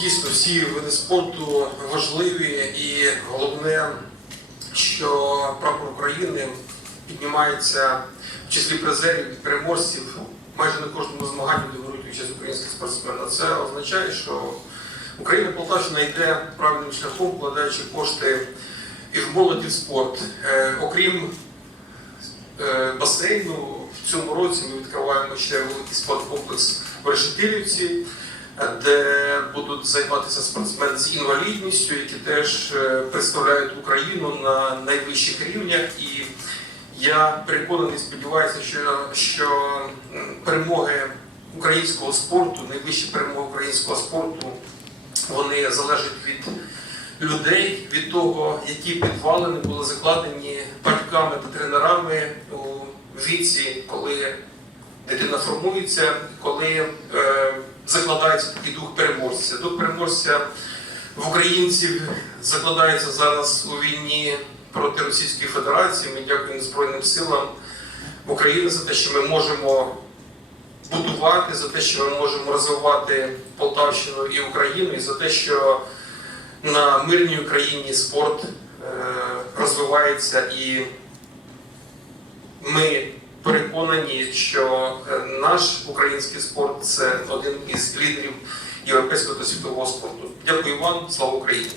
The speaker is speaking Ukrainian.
Дійсно, всі види спорту важливі і головне, що прапор України піднімається в числі призерів і переможців майже на кожному змаганні, де участь українські спортсмени. Це означає, що Україна Полтавщина йде правильним шляхом, вкладаючи кошти і в молоді в спорт. Е, окрім е, басейну, в цьому році ми відкриваємо ще великий спорткомплекс в Решетилівці, де будуть займатися спортсмени з інвалідністю, які теж е, представляють Україну на найвищих рівнях. І я переконаний, сподіваюся, що, що перемоги українського спорту, найвищі перемоги українського спорту, вони залежать від людей, від того, які підвалини були закладені батьками та тренерами у віці, коли дитина формується, коли е, закладається такий дух переможця. Дух переможця в українців закладається зараз у війні проти Російської Федерації. Ми дякуємо Збройним силам України за те, що ми можемо будувати, за те, що ми можемо розвивати Полтавщину і Україну, і за те, що на мирній Україні спорт е, розвивається і ми переконані, що е, наш український спорт це один із лідерів європейського та світового спорту. Дякую вам, слава Україні!